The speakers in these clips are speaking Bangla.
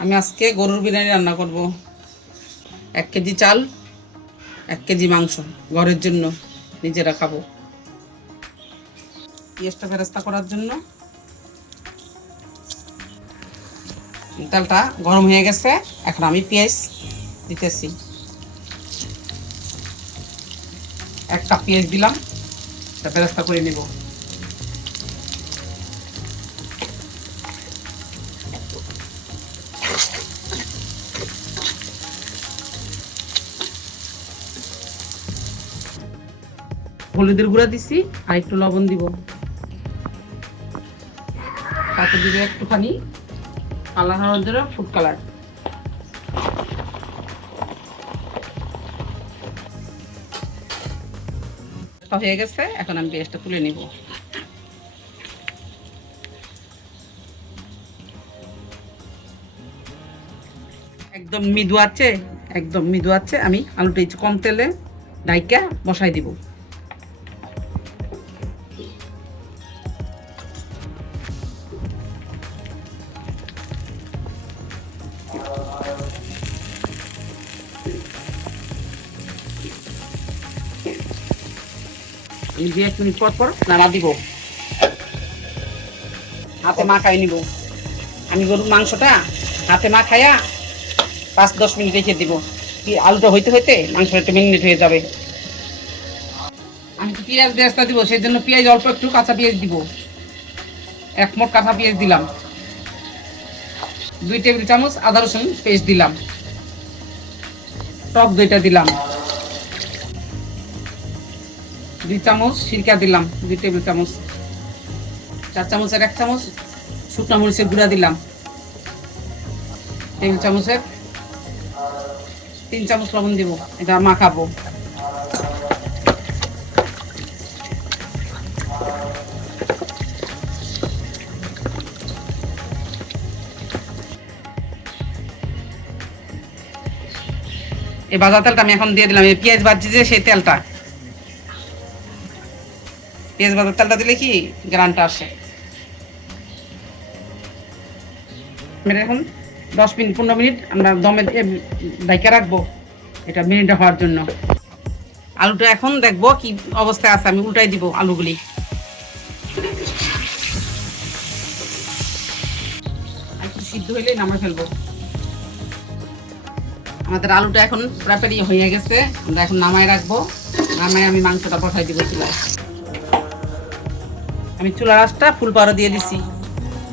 আমি আজকে গরুর বিরিয়ানি রান্না করব। 1 কেজি চাল, 1 কেজি মাংস, ঘরের জন্য, নিজেরা খাবো। পেঁয়াজটা বেরেস্তা করার জন্য তেলটা গরম হয়ে গেছে। এখন আমি পেঁয়াজ দিতেছি। 1 কাপ পেঁয়াজ দিলাম, এটা বেরেস্তা করে নেব। হলুদের গুঁড়া দিছি আর একটু লবণ দিব, তাতে দিবে একটুখানি কালার হওয়ার জন্য ফুড কালার। হয়ে গেছে, এখন আমি পেঁয়াজটা তুলে নিব। একদম মৃদু আছে, একদম মৃদু আছে। আমি আলুটা একটু কম তেলে ডাইকা বসাই দিব। আমি 1 মিনিট পর পর নাড়া দিব, হাতে মাখাই নিব। আমি গরুর মাংসটা হাতে মাখাইয়া 5-10 মিনিট রেখে দিব। কি আলুটা হইতে হইতে মাংসটা একটু মিনিট হয়ে যাবে। আমি তো পেঁয়াজ বেরেস্তা দিব, সেই জন্য পেঁয়াজ অল্প একটু কাঁচা পেঁয়াজ দিব। 1 মোট কাঁচা পেঁয়াজ দিলাম। 2 টেবিল চামচ আদা রসুন পেস্ট দিলাম। টক দইটা দিলাম। 2 চামচ সিরকা দিলাম, 2 টেবিল চামচ। 4 চামচের 1 চামচ শুকনো মরিচের গুঁড়া দিলাম। টেবিল চামচের 3 চামচ লবণ দিব। এটা মাখাবো। এই ভাজা তেলটা আমি এখন দিয়ে দিলাম। এই পেঁয়াজ ভাজি যে সেই তেলটা, পেঁয়াজ ভাজার তেলটা দিলে কি গ্রানটা আসে। এখন 10 মিনিট 15 মিনিট আমরা দমে ঢাকা রাখবো, এটা মিনিটটা হওয়ার জন্য। আলুটা এখন দেখবো কি অবস্থায় আছে। আমি উল্টাই দিব আলুগুলি। একটু সিদ্ধ হইলেই নামে ফেলবো। আমাদের আলুটা এখন প্রায় হয়ে গেছে, আমরা এখন নামায় রাখবো। নামায় আমি মাংসটা বসাই দিব চুলায়। আমি চুলার আঁচটা ফুল পাওয়া দিয়ে দিছি।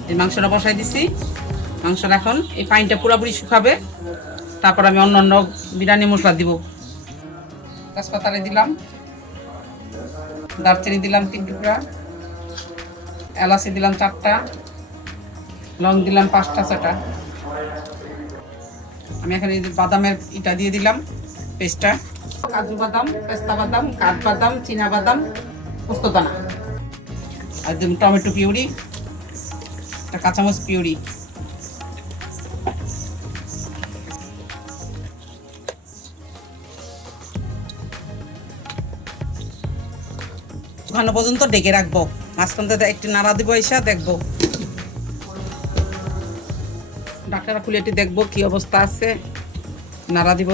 এই মাংসটা বসাই দিছি। মাংসটা এখন এই পানিটা পুরোপুরি শুকাবে, তারপর আমি অন্য অন্য বিরিয়ানি মশলা দিব। তেজপাতা দিলাম, দারচিনি দিলাম 3 টুকরা, এলাচি দিলাম 4টা, লং দিলাম 5টা-6টা। আমি এখন এই বাদামের ইটা দিয়ে দিলাম, পেস্টটা। কাজু বাদাম, পেস্তা বাদাম, কাঠবাদাম, চীনা বাদাম, পোস্তদানা, আর দিলাম টমেটো পিউরি, একটা কাঁচামরিচ পিউরি। শুকানো পর্যন্ত ডেকে রাখবো। মাঝখান থেকে একটু নাড়া দিব, এসে দেখবো, ডাক্তাররা খুলে একটু দেখবো কি অবস্থা আছে, নাড়া দিব।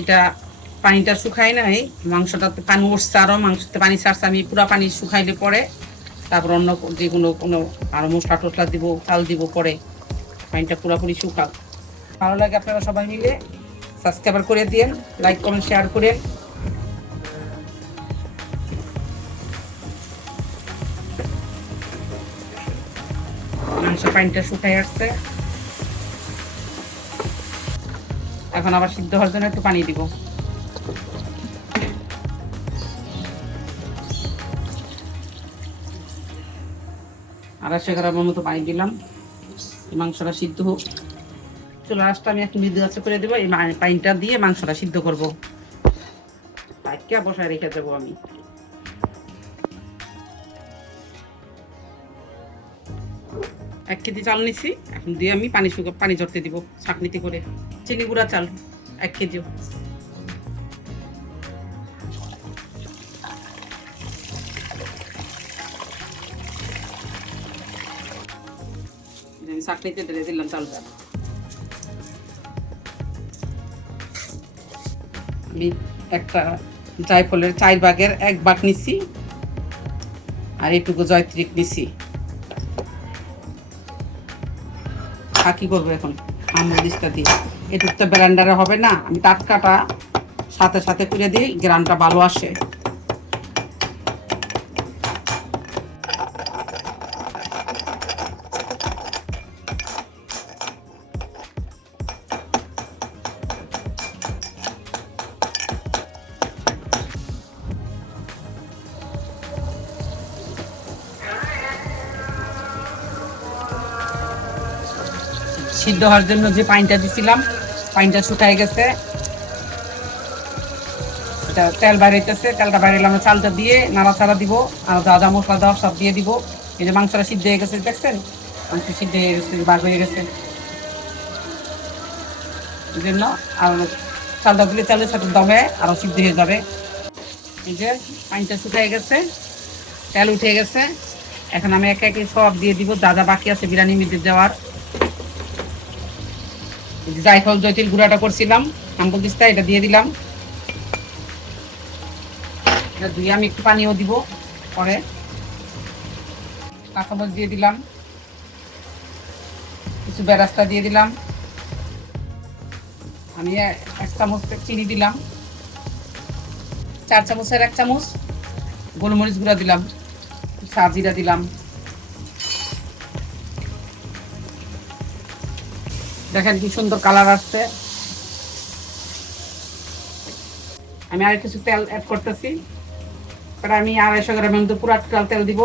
এটা পানিটা শুকাই নাই, মাংসটাতে পানি উঠছে, আরও মাংসতে পানি ছাড়ছে। আমি পুরো পানি শুকাইলে পরে তারপর অন্য যে কোনো আরও মশলা টসলা দিব, চাল দিব পরে। পানিটা পুরোপুরি শুকাক। ভালো লাগে আপনারা সবাই মিলে সাবস্ক্রাইব করে দিন, লাইক কমেন্ট শেয়ার করে। মাংস পানিটা শুকাই আসছে, এখন আবার সিদ্ধ হওয়ার জন্য একটু পানি দিব। আর 150 গ্রামের মতো পানি দিলাম। মাংসটা সিদ্ধ হোক। চুলার আঁচটা আমি একটু মৃদু আঁচে করে দেবো। এই পানিটা দিয়ে মাংসটা সিদ্ধ করবো, পাইকা বসায় রেখে দেবো আমি। এক কেজি চাল নিছি, এখন দিয়ে আমি পানি ঝরতে দিব ছাঁকনিতে করে। চিনি গুঁড়া চাল 1 কেজি। চাটনিতে ঢেলে দিলাম চালটা। আমি একটা জায়ফলের 4 ভাগের 1 ভাগ নিছি, আর এইটুকু জয়ত্রী নিছি। কি করবো এখন আমুল দিস্তা দিয়ে, এটুক তো ব্লেন্ডারে হবে না, আমি টাটকাটা সাথে সাথে করে দিই, গ্রানটা ভালো আসে। সিদ্ধ হওয়ার জন্য যে পানিটা দিছিলাম, পানিটা শুকায় গেছে, তেল বাইরেছে, তেলটা বাইরে আমরা চালটা দিয়ে নাড়াচাড়া দিব, আর যা যা মশলা দেওয়া সব দিয়ে দিব। এই যে মাংসটা সিদ্ধ হয়ে গেছে, দেখছেন মাংস সিদ্ধ হয়ে গেছে, বার হয়ে গেছে। এই জন্য আর চালটা দিলে চালের সাথে দমে আরও সিদ্ধ হয়ে যাবে। এই যে পানিটা শুকিয়ে গেছে, তেল উঠে গেছে, এখন আমি একে একে সব দিয়ে দিব যা যা বাকি আছে বিরিয়ানি মধ্যে দেওয়ার। জায়ফল জয়তিল গুঁড়াটা করছিলাম, আমুল দিস্তা, এটা দিয়ে দিলাম। এটা ধুয়ে আমি একটু পানিও দিব পরে। কাঁচামরিচ দিয়ে দিলাম, কিছু বেরাস্তা দিয়ে দিলাম, আমি 1 চামচ চিনি দিলাম, 4 চামচের 1 চামচ গোলমরিচ গুঁড়া দিলাম, সাজিরা দিলাম। দেখেন কি সুন্দর কালার আসছে। আমি আর কিছু তেল অ্যাড করতেছি, আমি 250 গ্রামের মতো পুরা তেল দিব।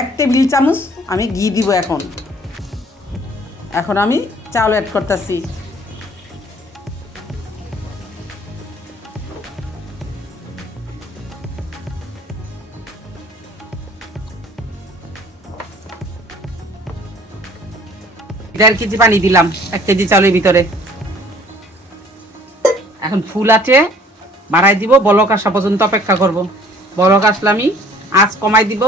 1 টেবিল চামচ আমি ঘি দিব। এখন আমি চাউল অ্যাড করতেছি। দেড় কেজি পানি দিলাম 1 কেজি চাউলের ভিতরে। এখন ফুল আছে বাড়াই দিব, বলক আসা পর্যন্ত অপেক্ষা করব। বলক আসলে আমি আঁচ কমাই দিব।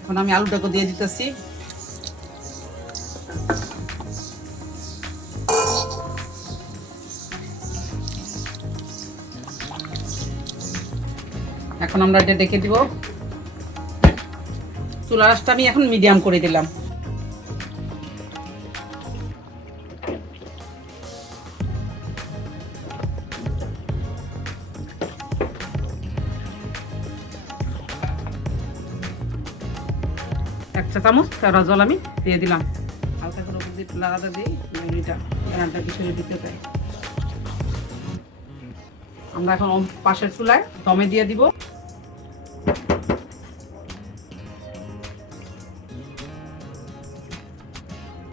এখন আমি আলুটাকে দিয়ে দিতেছি। এখন আমরা এটা ডেকে দিব। চুলার আঁচটা আমি এখন মিডিয়াম করে দিলাম। এক চা চামচ কেওড়া জল আমি দিয়ে দিলাম। হালকা করে উপর দিয়ে লাগাতে দিই, এটা রান্নাটা কিছু দিতে চাই। আমরা এখন পাশের চুলায় দমে দিয়ে দিব।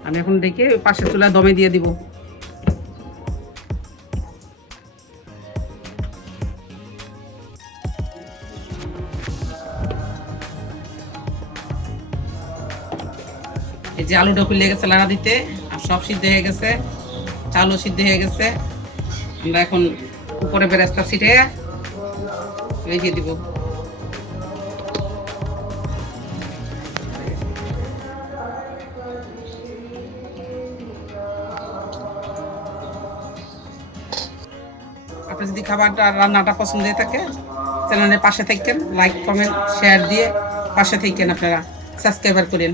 আমি এখন দেখে পাশের চুলায় দমে দিয়ে দিব। এই যে আলুটা খুলে গেছে লাড়া দিতে, আর সব সিদ্ধ হয়ে গেছে, চালও সিদ্ধ হয়ে গেছে। আমরা এখন উপরে বেরেস্তা ছিটে রেখে দিব। আপনি যদি খাবারটা রান্নাটা পছন্দ হয়ে থাকে, চ্যানেলের পাশে থাকেন, লাইক কমেন্ট শেয়ার দিয়ে পাশে থাকেন, আপনারা সাবস্ক্রাইব করেন।